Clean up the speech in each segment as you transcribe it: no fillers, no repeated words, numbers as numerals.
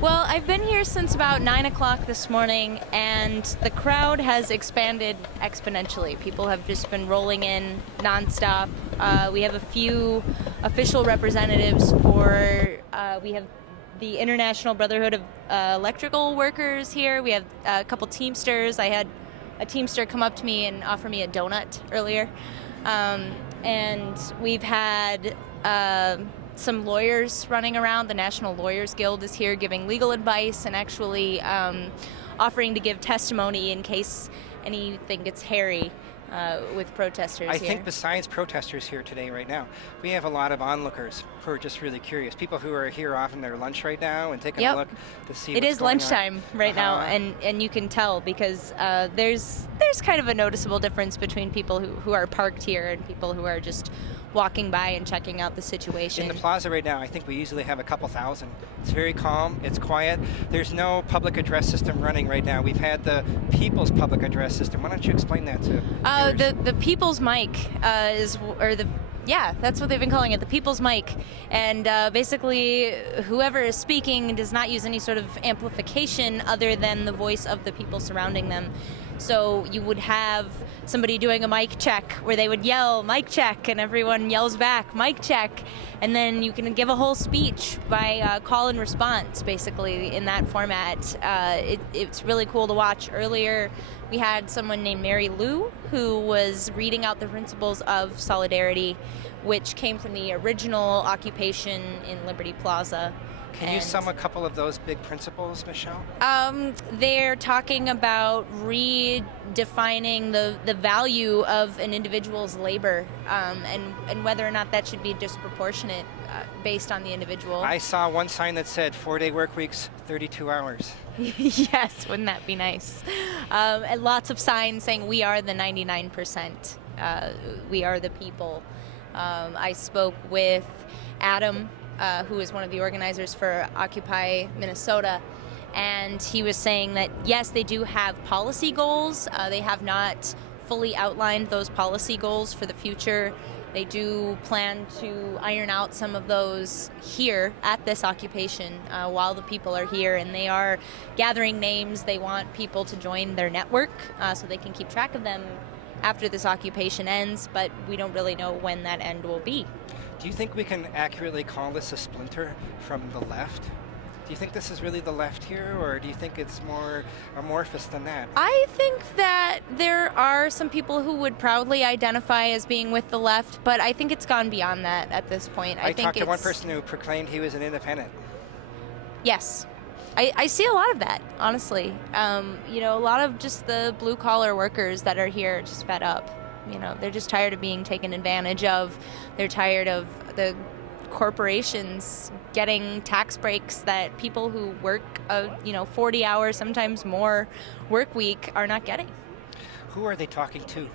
Well, I've been here since about 9 o'clock this morning, and the crowd has expanded exponentially. People have just been rolling in nonstop. We have a few official representatives we have the International Brotherhood of Electrical Workers here. We have a couple Teamsters. I had a Teamster come up to me and offer me a donut earlier. And we've had some lawyers running around. The National Lawyers Guild is here giving legal advice and actually offering to give testimony in case anything gets hairy with protesters I here. think besides protesters here today, right now, we have a lot of onlookers who are just really curious. People who are here off in their lunch right now and taking a look to see what's going on. It is lunchtime right now, and you can tell because there's kind of a noticeable difference between people who are parked here and people who are just walking by and checking out the situation. In the plaza right now, I think we usually have a couple thousand. It's very calm, it's quiet. There's no public address system running right now. We've had the People's Public Address System. Why don't you explain that to the People's Mic that's what they've been calling it, the People's Mic. And basically, whoever is speaking does not use any sort of amplification other than the voice of the people surrounding them. So you would have somebody doing a mic check where they would yell, "Mic check," and everyone yells back, "Mic check." And then you can give a whole speech by call and response, basically, in that format. It's really cool to watch. Earlier, we had someone named Mary Lou who was reading out the principles of solidarity, which came from the original occupation in Liberty Plaza. Can you sum a couple of those big principles, Michelle? They're talking about redefining the value of an individual's labor and whether or not that should be disproportionate based on the individual. I saw one sign that said 4-day work weeks, 32 hours. Yes, wouldn't that be nice? And lots of signs saying we are the 99%. We are the people. I spoke with Adam, who is one of the organizers for Occupy Minnesota, and he was saying that yes, they do have policy goals. They have not fully outlined those policy goals for the future. They do plan to iron out some of those here at this occupation while the people are here, and they are gathering names. They want people to join their network so they can keep track of them after this occupation ends, but we don't really know when that end will be. Do you think we can accurately call this a splinter from the left? Do you think this is really the left here, or do you think it's more amorphous than that? I think that there are some people who would proudly identify as being with the left, but I think it's gone beyond that at this point. I talked to one person who proclaimed he was an independent. Yes. I see a lot of that, honestly. A lot of just the blue-collar workers that are here just fed up. They're just tired of being taken advantage of. They're tired of the corporations getting tax breaks that people who work 40 hours, sometimes more work week are not getting. Who are they talking to?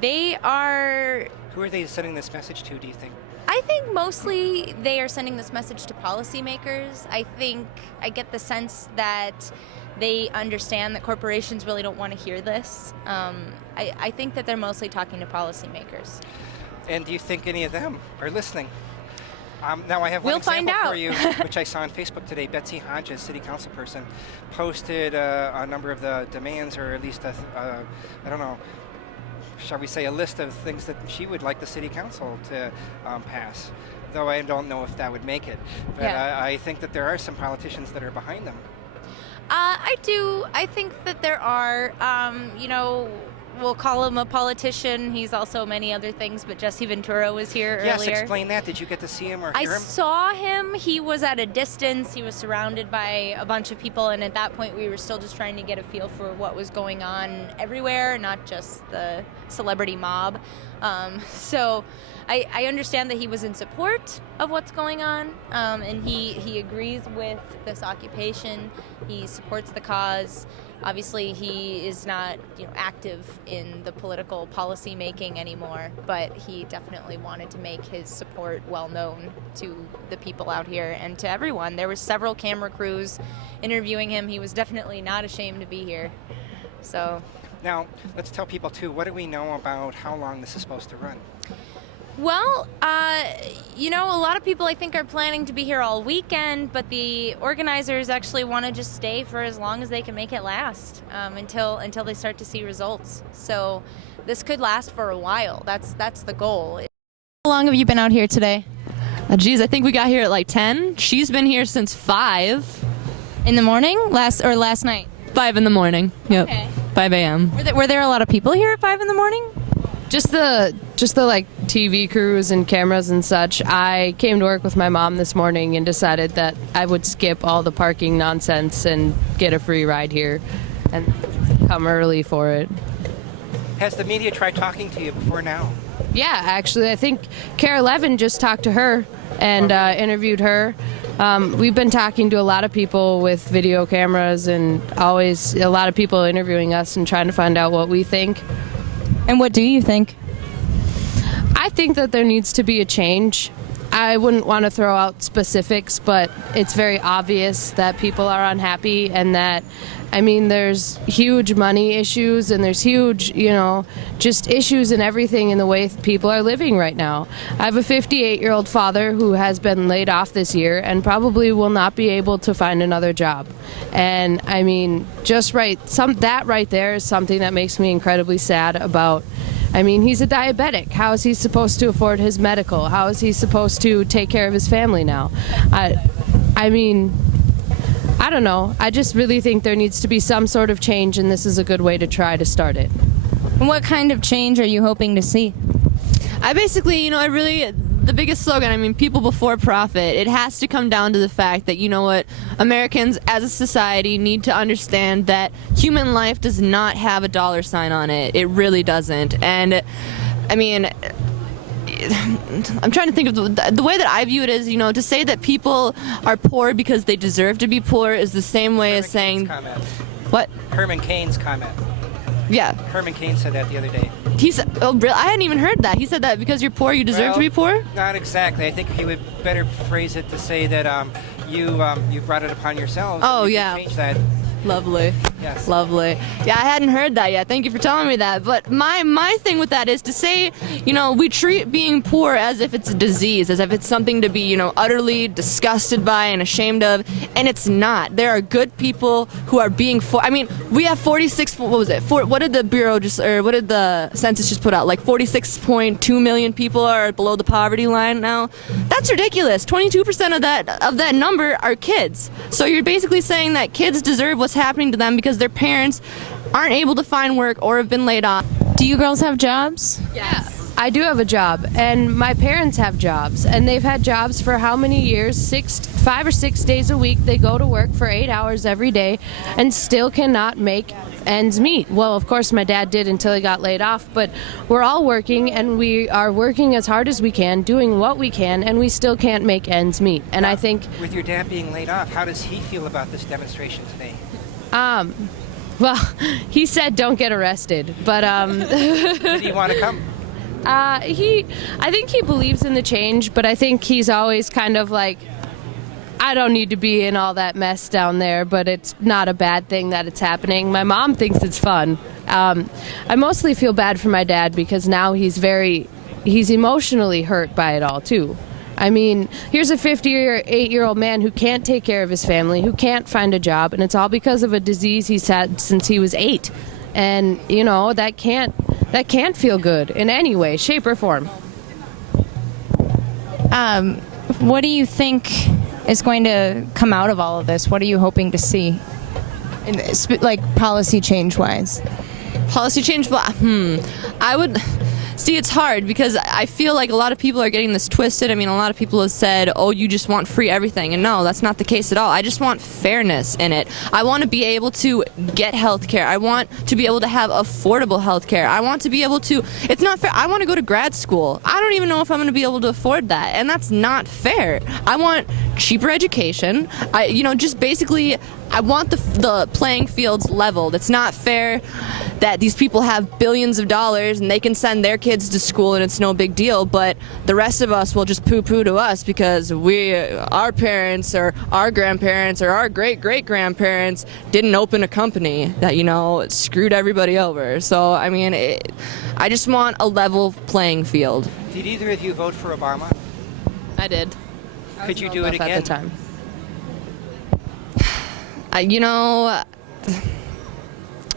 Who are they sending this message to, do you think? I think mostly they are sending this message to policymakers. I get the sense that they understand that corporations really don't want to hear this. I think that they're mostly talking to policymakers. And do you think any of them are listening? Now I have one example for you, which I saw on Facebook today. Betsy Hodges, city council person, posted a number of the demands, or at least shall we say, a list of things that she would like the city council to pass. Though I don't know if that would make it. But I think that there are some politicians that are behind them. I do. I think that there are, we'll call him a politician. He's also many other things, but Jesse Ventura was here earlier. Yes, explain that. Did you get to see him or hear him? I saw him. He was at a distance. He was surrounded by a bunch of people, and at that point we were still just trying to get a feel for what was going on everywhere, not just the celebrity mob. So I understand that he was in support of what's going on, and he agrees with this occupation. He supports the cause. Obviously, he is not active in the political policy making anymore, but he definitely wanted to make his support well known to the people out here and to everyone. There were several camera crews interviewing him. He was definitely not ashamed to be here. So now let's tell people too, what do we know about how long this is supposed to run? Well, you know, a lot of people I think are planning to be here all weekend, but the organizers actually want to just stay for as long as they can make it last, until they start to see results. So this could last for a while. That's the goal. How long have you been out here today? Geez, I think we got here at like 10. She's been here since 5. In the morning? Last night? 5 in the morning. Yep. Okay. 5 a.m. Were there a lot of people here at 5 in the morning? Just the like TV crews and cameras and such. I came to work with my mom this morning and decided that I would skip all the parking nonsense and get a free ride here and come early for it. Has the media tried talking to you before now? Yeah, actually, I think Kara Levin just talked to her and interviewed her. We've been talking to a lot of people with video cameras and always a lot of people interviewing us and trying to find out what we think. And what do you think? I think that there needs to be a change. I wouldn't want to throw out specifics, but it's very obvious that people are unhappy and that, I mean, there's huge money issues and there's huge, you know, just issues in everything in the way people are living right now. I have a 58-year-old father who has been laid off this year and probably will not be able to find another job. And I mean, that right there is something that makes me incredibly sad about. I mean, he's a diabetic. How is he supposed to afford his medical? How is he supposed to take care of his family now? I mean, I don't know. I just really think there needs to be some sort of change, and this is a good way to try to start it. And what kind of change are you hoping to see? The biggest slogan, I mean, people before profit, it has to come down to the fact that, you know what, Americans as a society need to understand that human life does not have a dollar sign on it. It really doesn't. And, I mean, I'm trying to think of the way that I view it is, you know, to say that people are poor because they deserve to be poor is the same way as saying... What? Herman Cain's comment. Yeah. Herman Cain said that the other day. He said, oh, really? I hadn't even heard that. He said that because you're poor, you deserve to be poor? Not exactly. I think he would better phrase it to say that you brought it upon yourselves. Oh, you yeah. Change that. Lovely. Yes. Lovely. Yeah, I hadn't heard that yet. Thank you for telling me that. But my thing with that is to say, you know, we treat being poor as if it's a disease, as if it's something to be, you know, utterly disgusted by and ashamed of, and it's not. There are good people who are being I mean, we have 46, what was it? What did the Bureau what did the census just put out? Like 46.2 million people are below the poverty line now. That's ridiculous. 22% of that number are kids. So you're basically saying that kids deserve what's happening to them because their parents aren't able to find work or have been laid off. Do you girls have jobs? Yeah. I do have a job, and my parents have jobs, and they've had jobs for how many years? 5 or 6 days a week. They go to work for 8 hours every day and still cannot make ends meet. Well, of course, my dad did until he got laid off, but we're all working, and we are working as hard as we can, doing what we can, and we still can't make ends meet. And I think... With your dad being laid off, how does he feel about this demonstration today? Well, he said don't get arrested, but Did he want to come? I think he believes in the change, but I think he's always kind of like, I don't need to be in all that mess down there, but it's not a bad thing that it's happening. My mom thinks it's fun. I mostly feel bad for my dad because now he's emotionally hurt by it all too. I mean, here's a 58-year-old man who can't take care of his family, who can't find a job, and it's all because of a disease he's had since he was 8. And, you know, that can't feel good in any way, shape, or form. What do you think is going to come out of all of this? What are you hoping to see, like policy change-wise? Policy change? I would... See, it's hard because I feel like a lot of people are getting this twisted. I mean, a lot of people have said, oh, you just want free everything. And no, that's not the case at all. I just want fairness in it. I want to be able to get health care. I want to be able to have affordable health care. I want to be able to, it's not fair. I want to go to grad school. I don't even know if I'm going to be able to afford that. And that's not fair. I want cheaper education. Just basically, I want the playing fields leveled. It's not fair that these people have billions of dollars and they can send their kids to school and it's no big deal, but the rest of us will just poo-poo to us because our parents or our grandparents or our great-great-grandparents didn't open a company that, screwed everybody over. So, I mean, I just want a level playing field. Did either of you vote for Obama? I did. Could you do it again? At the time.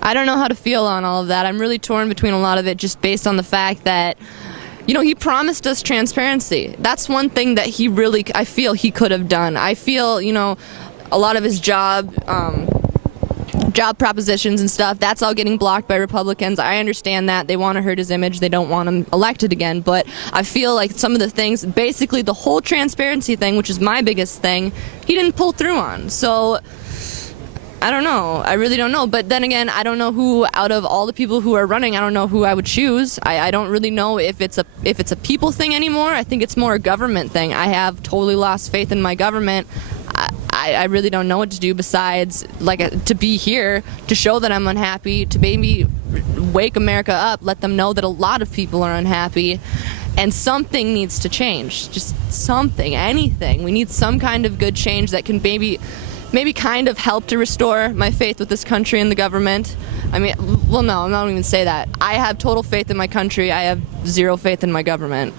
I don't know how to feel on all of that. I'm really torn between a lot of it just based on the fact that, he promised us transparency. That's one thing that I feel he could have done. I feel, a lot of his job propositions and stuff, that's all getting blocked by Republicans. I understand that. They want to hurt his image. They don't want him elected again. But I feel like some of the things, basically the whole transparency thing, which is my biggest thing, he didn't pull through on. So I don't know. I really don't know. But then again, I don't know who, out of all the people who are running, I don't know who I would choose. I don't really know if it's a people thing anymore. I think it's more a government thing. I have totally lost faith in my government. I really don't know what to do besides to be here, to show that I'm unhappy, to maybe wake America up, let them know that a lot of people are unhappy, and something needs to change. Just something, anything. We need some kind of good change that can maybe kind of help to restore my faith with this country and the government. I mean, well, no, I'm not even say that. I have total faith in my country. I have zero faith in my government.